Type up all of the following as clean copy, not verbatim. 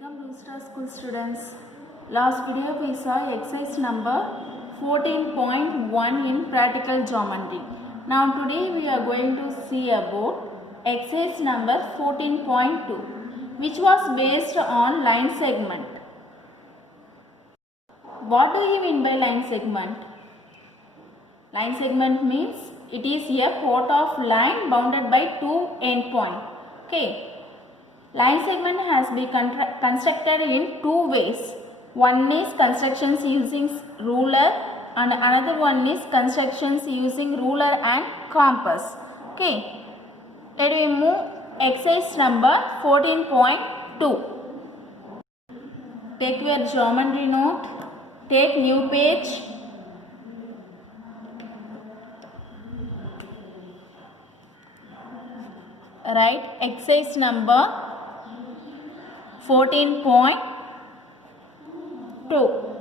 Welcome Blue Star School students. Last video we saw exercise number 14.1 in practical geometry. Now today we are going to see about exercise number 14.2 which was based on line segment. What do you mean by line segment? Line segment means it is a part of line bounded by two endpoints. Okay. Line segment has been constructed in two ways. One is constructions using ruler and another one is constructions using ruler and compass. Okay. Let me move exercise number 14.2. Take your geometry note. Take new page. Write exercise number 14.2,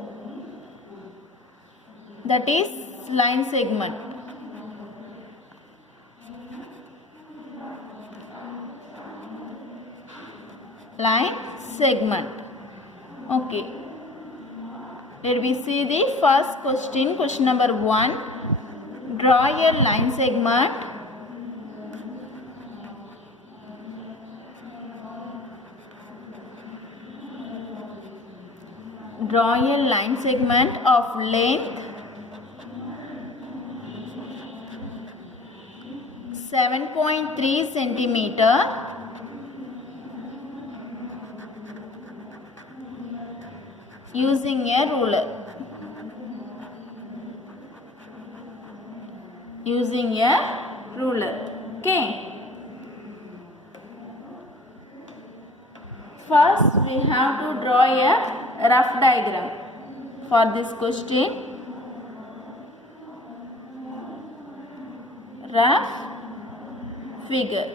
that is line segment. Line segment. Okay. Let me see the first question. Question number 1. Draw a line segment. Draw a line segment of length 7.3 centimeter using a ruler. Okay. First we have to draw a rough diagram for this question. Rough figure.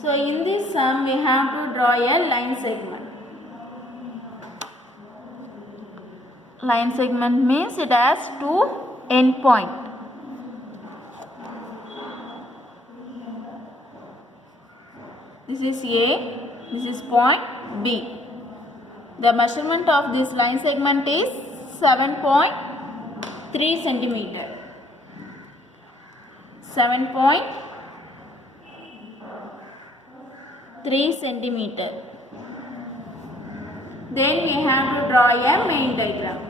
So in this sum we have to draw a line segment. Line segment means it has two endpoints. This is A, this is point B. The measurement of this line segment is 7.3 centimeter. 7.3 centimeter. Then we have to draw a main diagram.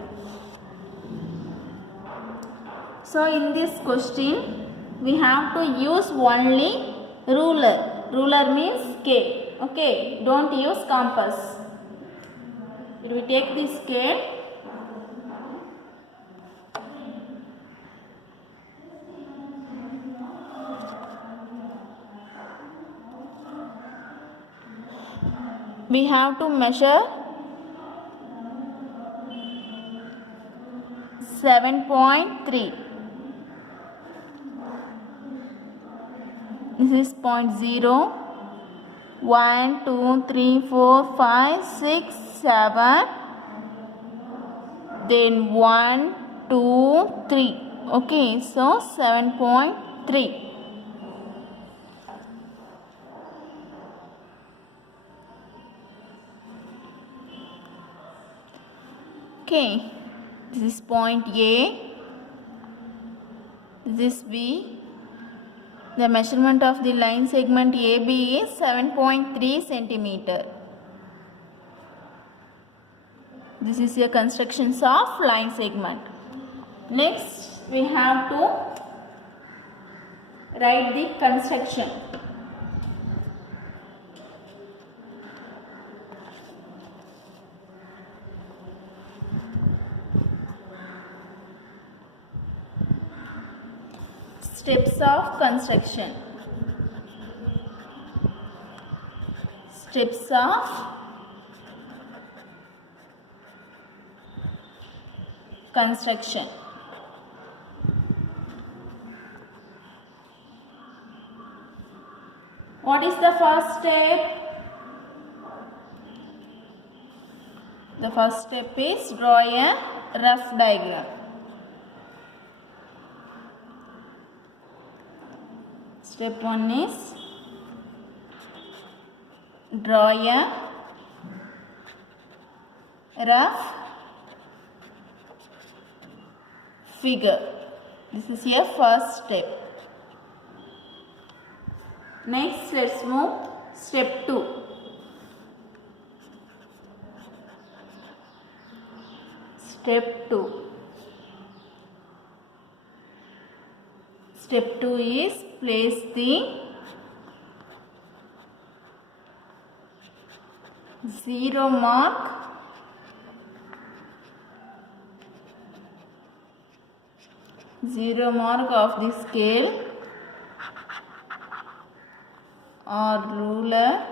So in this question, we have to use only ruler. Ruler means scale. Okay, don't use compass. We take the scale. We have to measure 7.3. This is 0, 1, 2, 3, 4, 5, 6, 7. Then 1, 2, 3. Okay, so 7.3. Okay, this is point A. This is B. The measurement of the line segment AB is 7.3 centimeter. This is a constructions of line segment. Next, we have to write the construction. Steps of construction. Steps of construction. What is the first step? The first step is draw a rough diagram. Step 1 is draw a rough figure. This is your first step. Next, let's move step 2. Step 2. Step 2 is place the zero mark of the scale or ruler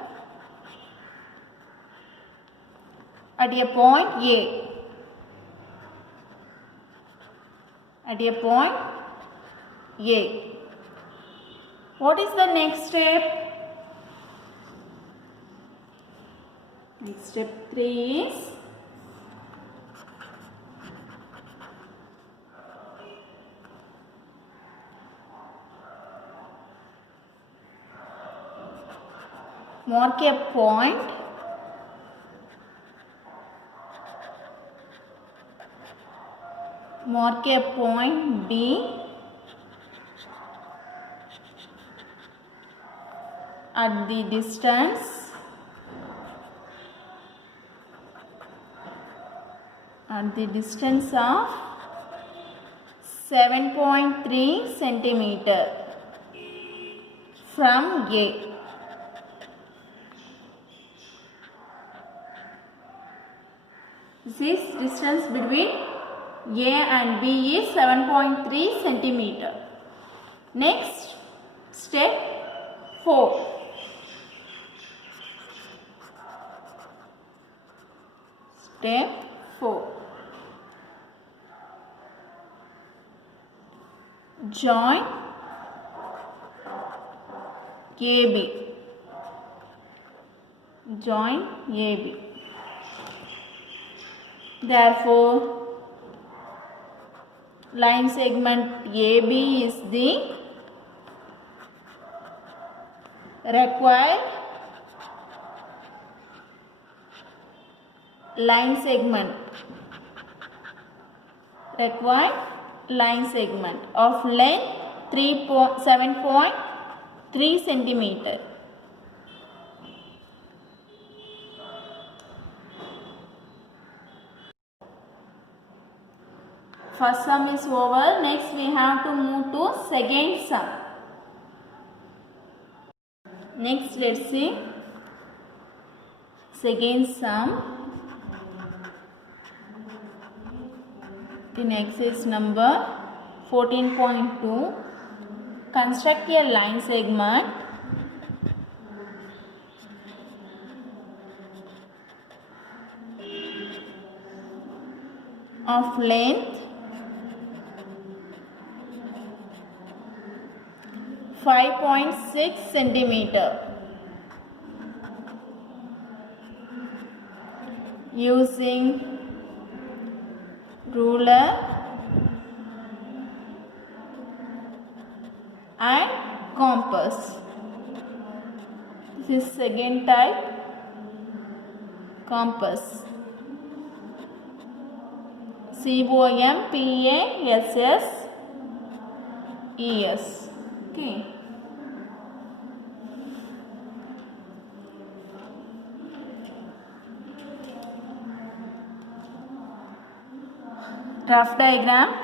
at a point A. At a point A. What is the next step? Next step 3 is mark a point B at the distance of 7.3 centimeter from A. This distance between A and B is 7.3 centimeter. Next, step 4. Step 4. Join AB. Join AB. Therefore, line segment AB is the required line segment. Of length 7.3 centimeter. First sum is over. Next we have to move to second sum. Next let's see second sum in exercise number 14.2. Construct a line segment of length 5.6 centimeter using ruler and compass. This is second type, compass. COMPASSES. Okay. Rough diagram.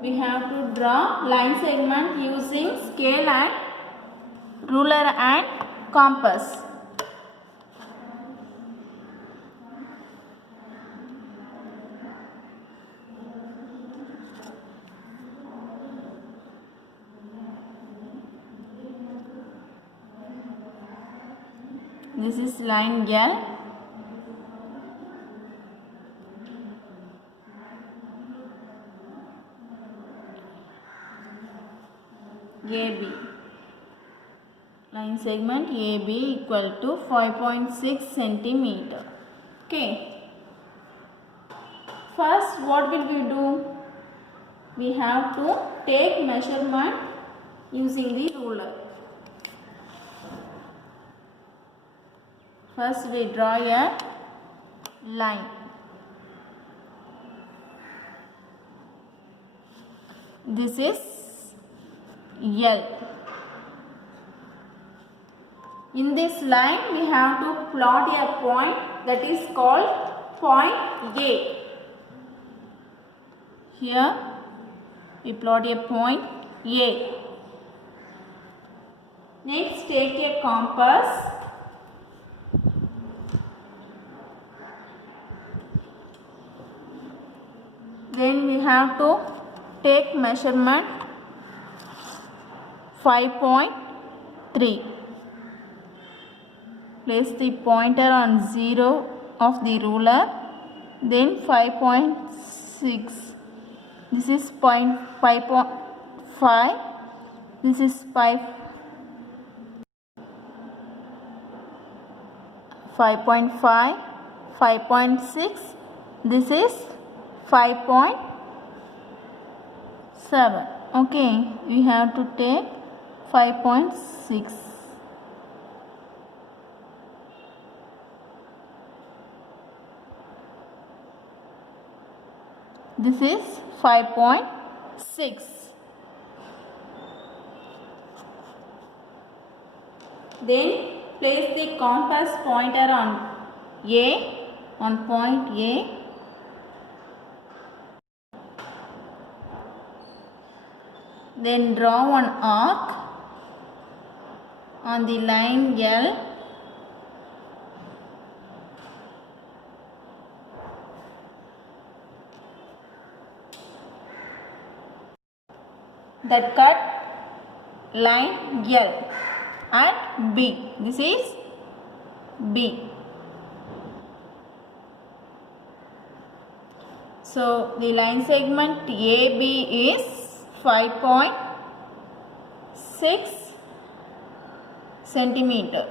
We have to draw line segment using scale and ruler and compass. This is line L. AB. line segment AB equal to 5.6 centimeter. Okay. First, what will we do? We have to take measurement using the ruler. First, we draw a line. This is L. In this line, we have to plot a point that is called point A. Here, we plot a point A. Next, take a compass. Then we have to take measurement 5.3. Place the pointer on 0 of the ruler. Then 5.6. This is 5.5. This is 5.5. 5.6. This is 5.7. Okay, we have to take 5.6. This is 5.6. Then place the compass pointer on point A. Then draw an arc on the line L. That cut line L at B. This is B. So the line segment AB is 5.6 centimeter.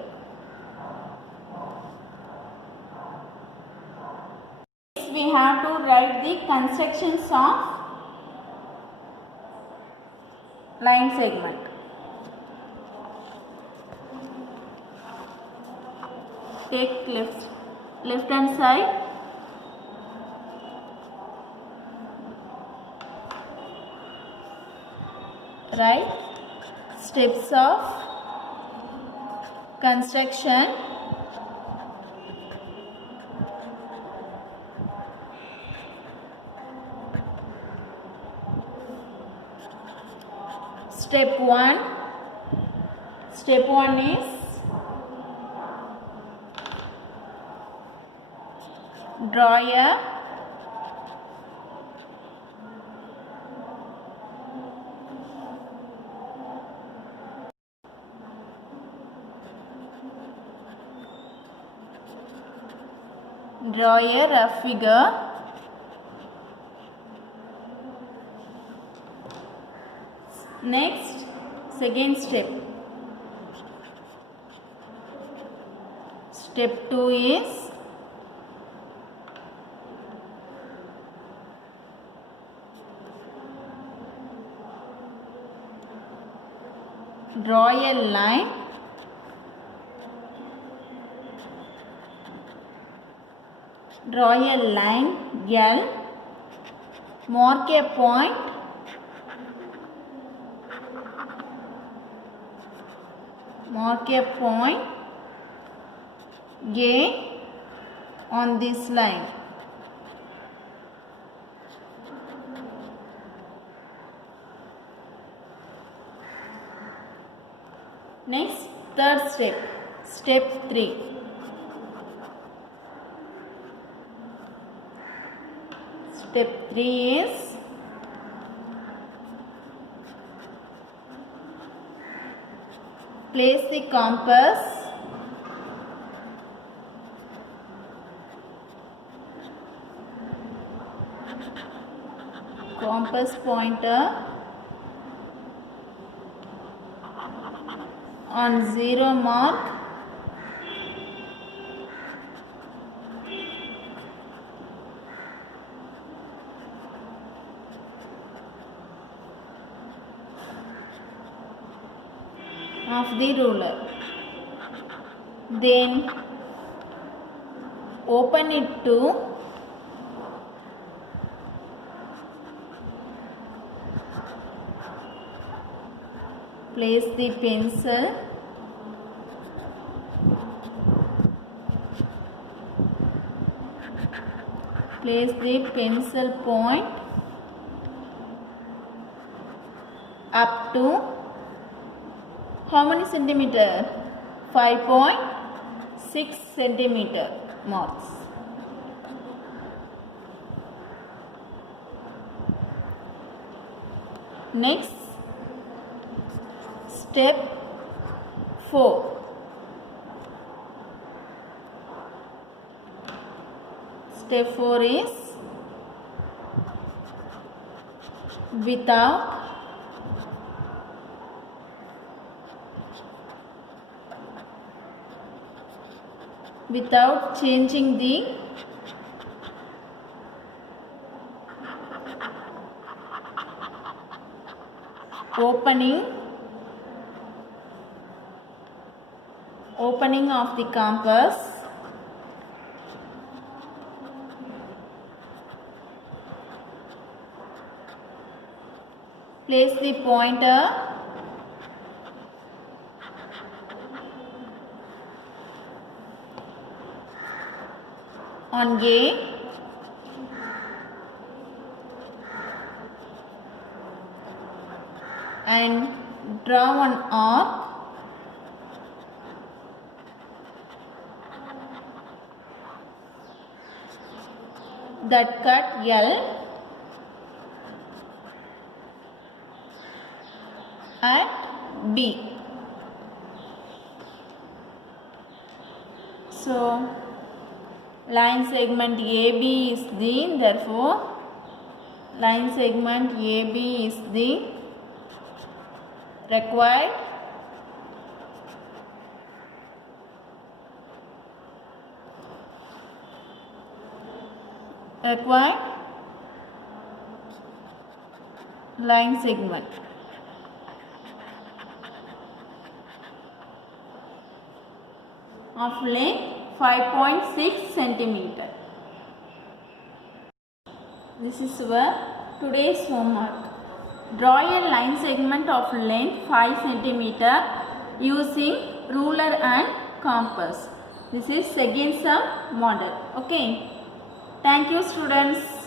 We have to write the constructions of line segment. Take left hand side. Write steps of construction. Step 1. Step 1 is draw a rough figure. Next, second step. Step 2 is draw a line. Draw a line L. Mark a point. Mark a point A on this line. Next, third step. Step 3. Step 3 is place the compass pointer on 0 mark of the ruler. Then open it to place the pencil point up to how many centimeter? 5.6 centimeter marks. Next, step 4. Step 4 is without changing the opening of the compass, place the pointer on A and draw an arc that cut L at B. So line segment AB is the, therefore line segment AB is the required line segment. Of length 5.6 centimeter. This is our today's homework. Draw a line segment of length 5 centimeter using ruler and compass. This is second sum model. Okay. Thank you, students.